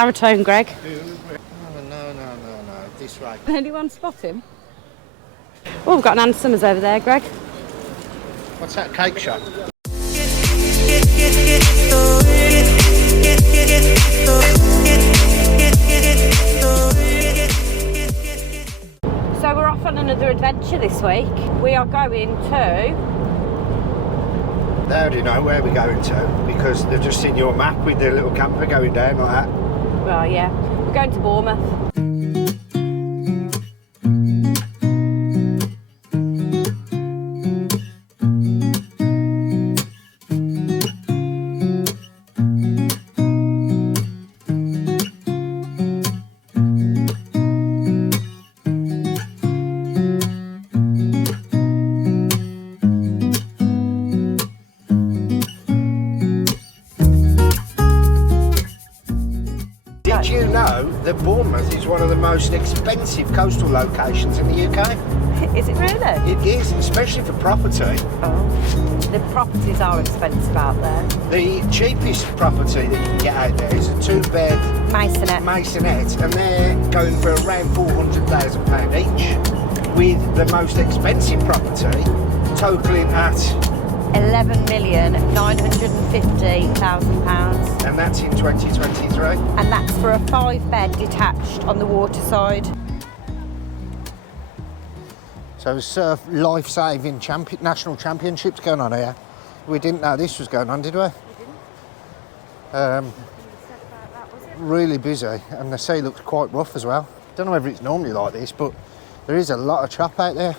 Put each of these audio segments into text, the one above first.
baritone, Greg. No, this way. Anyone spot him? Oh, we've got an Ann Summers over there, Greg. What's that cake shop? So we're off on another adventure this week. We are going to... They already know where we're going to because they've just seen your map with their little camper going down like that. Well, yeah. We're going to Bournemouth. Did you know that Bournemouth is one of the most expensive coastal locations in the UK? Is it really? It is, especially for property. Oh. The properties are expensive out there. The cheapest property that you can get out there is a 2-bed masonette, and they're going for around £400,000 each, with the most expensive property totalling at £11,950,000. and that's in 2023. And that's for a 5-bed detached on the waterside. So surf life-saving national championships going on here. We didn't know this was going on, did we? We didn't. Really busy, and the sea looks quite rough as well. Don't know whether it's normally like this, but there is a lot of chop out there.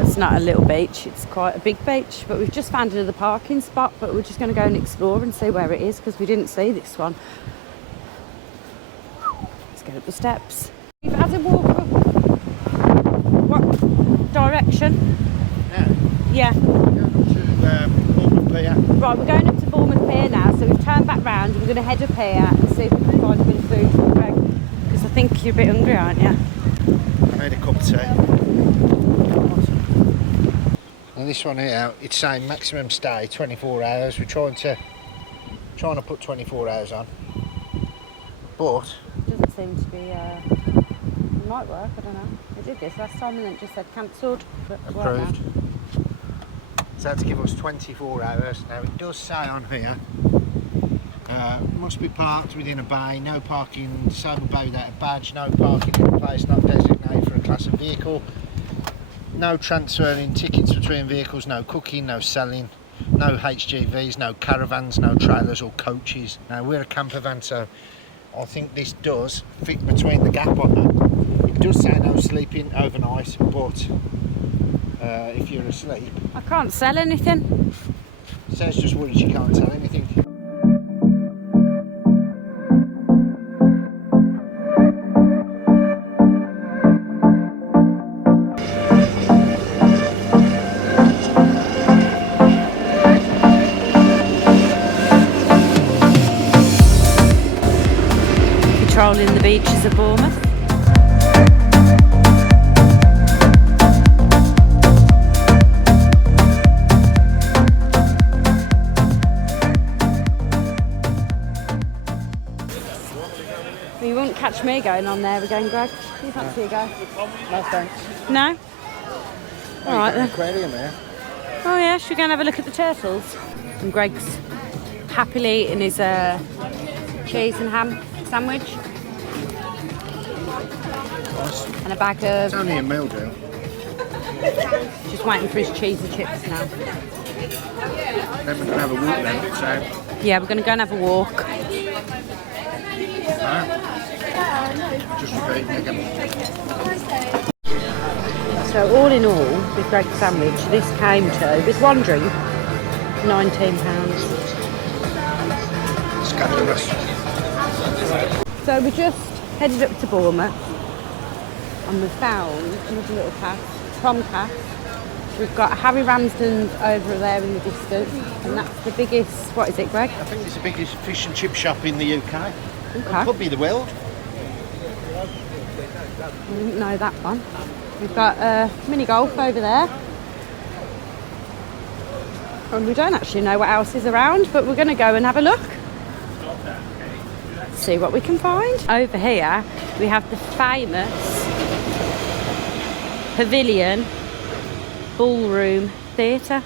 It's not a little beach, it's quite a big beach, but we've just found another parking spot, but we're just going to go and explore and see where it is because we didn't see this one. Let's get up the steps. We've had a walk up. What direction? Yeah. We're going up to Bournemouth Pier. Right, we're going up to Bournemouth Pier now, so we've turned back round and we're going to head up here and see if we can find a bit of food for Greg, because I think you're a bit hungry, aren't you? I made a cup of tea. And this one here, it's saying maximum stay 24 hours. We're trying to put 24 hours on, but It doesn't seem to be. It might work. I don't know. We did this last time and then it just said cancelled. approved. So to give us 24 hours. Now it does say on here, must be parked within a bay, no parking, disabled bay without a badge, no parking in a place not designated for a class of vehicle, no transferring tickets between vehicles, no cooking, no selling, no HGVs, no caravans, no trailers or coaches. Now we're a camper van, so I think this does fit between the gap on that. It does say no sleeping overnight, but if you're asleep, I can't sell anything. it says just worried you can't tell anything. Patrolling the beaches of Bournemouth. You wouldn't catch me going on there again, Greg. You fancy a go? No thanks. No? Alright then. Aquarium here. Oh yeah, should we go and have a look at the turtles? And Greg's happily eating his cheese and ham sandwich. Nice. And a bag It's of... only a meal deal. Just waiting for his cheese and chips now. Then we can have a walk then, so. Yeah, we're going to go and have a walk. Just repeating again. So all in all, with Greg's sandwich, this came to, with one drink, £19. Scandalous. So we just headed up to Bournemouth and we found another little cafe, Tom Cafe. We've got Harry Ramsden's over there in the distance, and that's the biggest, what is it, Greg? I think it's the biggest fish and chip shop in the UK. Okay. It could be the world. I didn't know that one. We've got a mini golf over there. And we don't actually know what else is around, but we're going to go and have a look. See what we can find. Over here, we have the famous Pavilion Ballroom Theatre.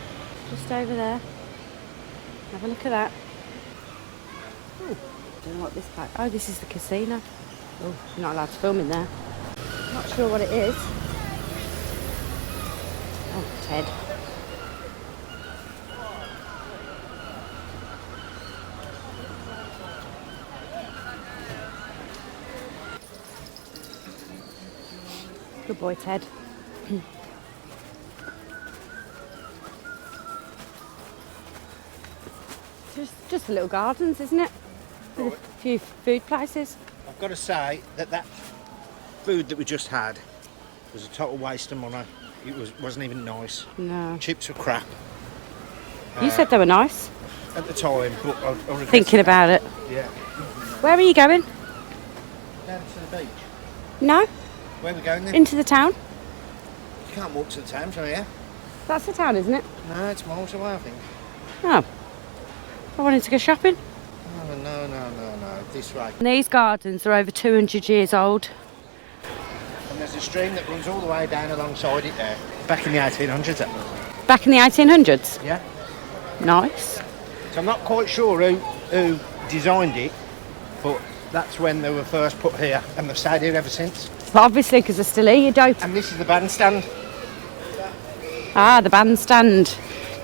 Just over there. Have a look at that. Ooh, don't know what this place. Oh, this is the casino. Oh, you're not allowed to film in there. Not sure what it is. Oh, Ted. Good boy, Ted. Just the little gardens, isn't it? With a few food places. I've got to say that food that we just had was a total waste of money. It wasn't even nice. No. Chips were crap. You said they were nice. At the time, but I regret Thinking about it. Yeah. Where are you going? Down to the beach. No, Where are we going then? into the town. You can't walk to the town from here. That's the town, isn't it? No, it's miles away, I think. Oh. I wanted to go shopping. Oh, no. This way. And these gardens are over 200 years old. And there's a stream that runs all the way down alongside it there. Back in the 1800s, that was. Back in the 1800s? Yeah. Nice. So I'm not quite sure who designed it, but that's when they were first put here, and they've stayed here ever since. But obviously, because they're still here, you dope. And this is the bandstand. Ah, the bandstand.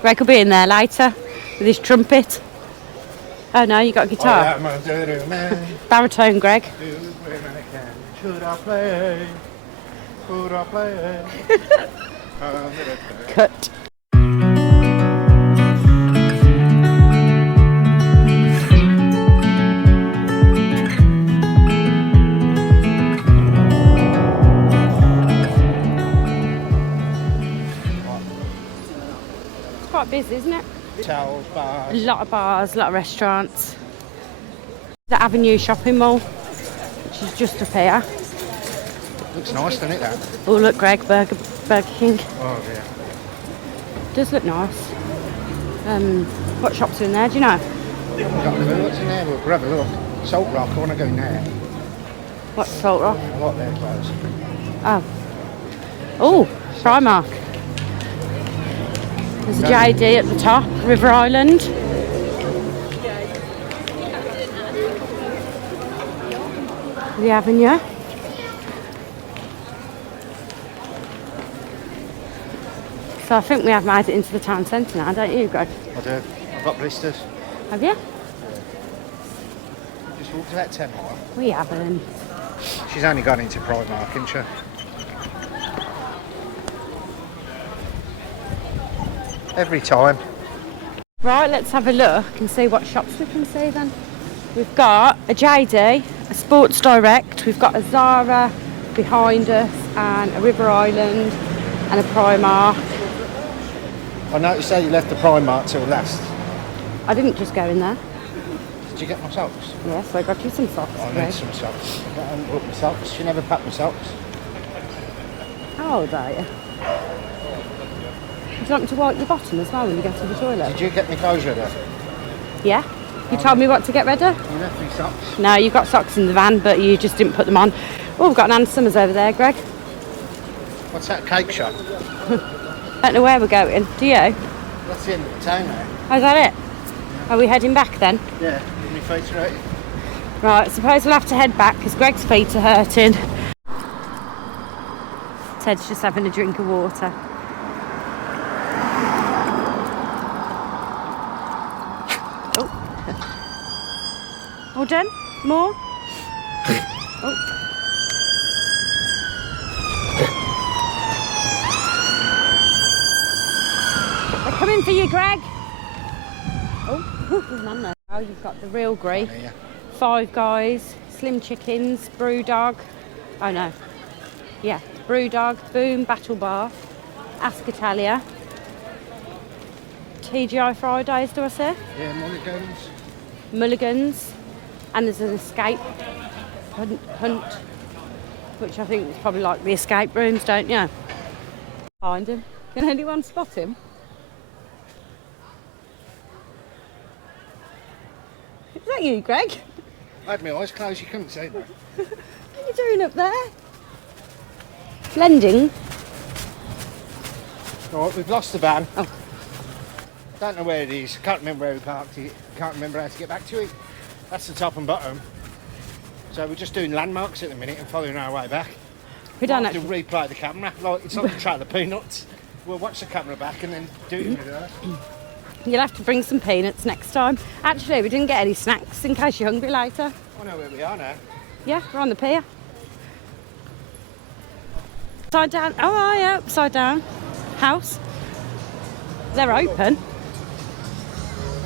Greg will be in there later with his trumpet. Oh no, you got a guitar. I am a dirty man. Baritone, Greg. Do when I can. Should I play? Could I play? Cut. It's quite busy, isn't it? Towels, A bars. lot of bars, a lot of restaurants. The Avenue shopping mall, which is just up here. Looks nice, doesn't it, that? Oh look, Greg, Burger King. Oh, yeah. Does look nice. What shops are in there, do you know? I haven't got a clue what's in there, but we'll have a look. Salt Rock, I want to go in there. What's Salt Rock? I like their clothes. Oh. Oh, Primark. There's a JD at the top, River Island. The Avenue. So I think we have made it into the town centre now, don't you, Greg? I do. I've got blisters. Have you? Just walked about 10 miles. We haven't. She's only gone into Primark, isn't she? Every time. Right, let's have a look and see what shops we can see then. We've got a JD, a Sports Direct, we've got a Zara behind us, and a River Island, and a Primark. I noticed that you left the Primark till last. I didn't just go in there. Did you get my socks? Yes, I got you some socks. I Greg. need some socks. I haven't bought my socks. She never packed my socks. How old are you? Would you like me to wipe your bottom as well when you go to the toilet? Did you get my clothes ready? Yeah? You told me what to get ready? You left me socks. No, you got socks in the van, but you just didn't put them on. Oh, we've got an Ann Summers over there, Greg. What's that cake shop? I don't know where we're going. Do you? That's the end of the town now. Oh, is that it? Are we heading back then? Yeah, give me feet right. Right, I suppose we'll have to head back because Greg's feet are hurting. Ted's just having a drink of water. Oh. All done? More? Oh. They're coming for you, Greg. Oh, there's none there. Oh, you've got the real Grey. Yeah. Five Guys, Slim Chickens, Brewdog. Oh no. Yeah, Brewdog, Boom, Battle Bar, Ask Italia. TGI Fridays, do I say? Yeah, Mulligans. Mulligans. And there's an Escape Hunt. which I think is probably like the escape rooms, don't you? Find him. Can anyone spot him? Is that you, Greg? I had my eyes closed, you couldn't see me. What are you doing up there? Blending? Right, we've lost the van. Oh. Don't know where it is. Can't remember where we parked it. Can't remember how to get back to it. That's the top and bottom. So we're just doing landmarks at the minute and following our way back. We don't have to actually... replay the camera. Like, it's like the trail of peanuts. We'll watch the camera back and then do it in reverse. You'll have to bring some peanuts next time. Actually, we didn't get any snacks in case you're hungry later. I know where we are now. Yeah, we're on the pier. Upside down. Oh, yeah, upside down. House. They're open.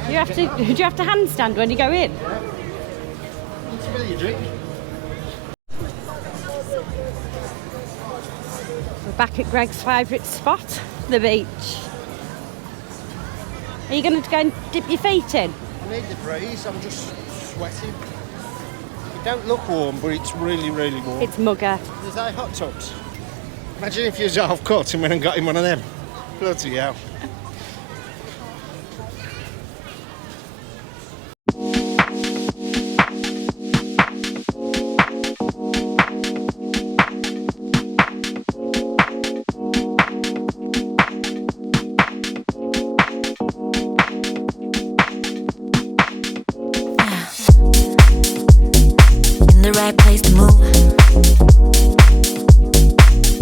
Do you have to handstand when you go in? Yeah. Spill your drink. We're back at Greg's favourite spot, the beach. Are you going to go and dip your feet in? I need the breeze, I'm just sweating. It don't look warm, but it's really, really warm. It's mugger. There's no hot tubs. Imagine if you was half cut and went and got in one of them. Bloody hell. In the right place to move,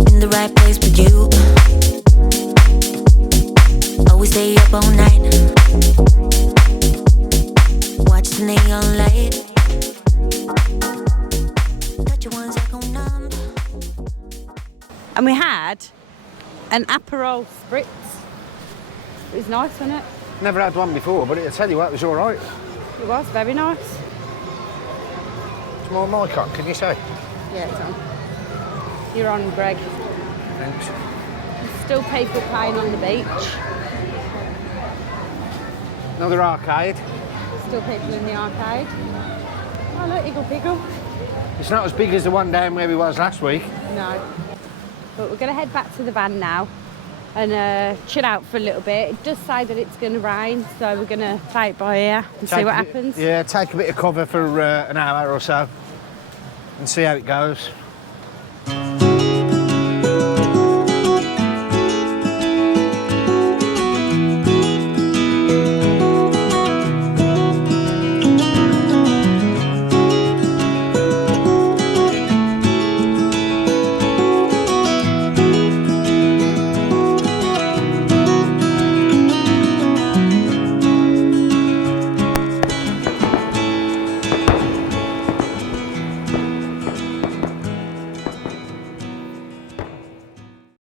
in the right place for you. Always stay up all night, watch the neon light. Touch your ones echo numb. And we had an Aperol Spritz. It was nice, wasn't it? Never had one before, but I'll tell you what, it was all right. It was very nice. It's more mic on, can you say? Yeah, it's on. You're on, Greg. Thanks. There's still people playing on the beach. Another arcade. Still people in the arcade. Oh, look, Iggle Piggle. It's not as big as the one down where we was last week. No. But we're going to head back to the van now and chill out for a little bit. It does say that it's going to rain, so we're going to play it by ear and see what happens. Yeah, take a bit of cover for an hour or so and see how it goes.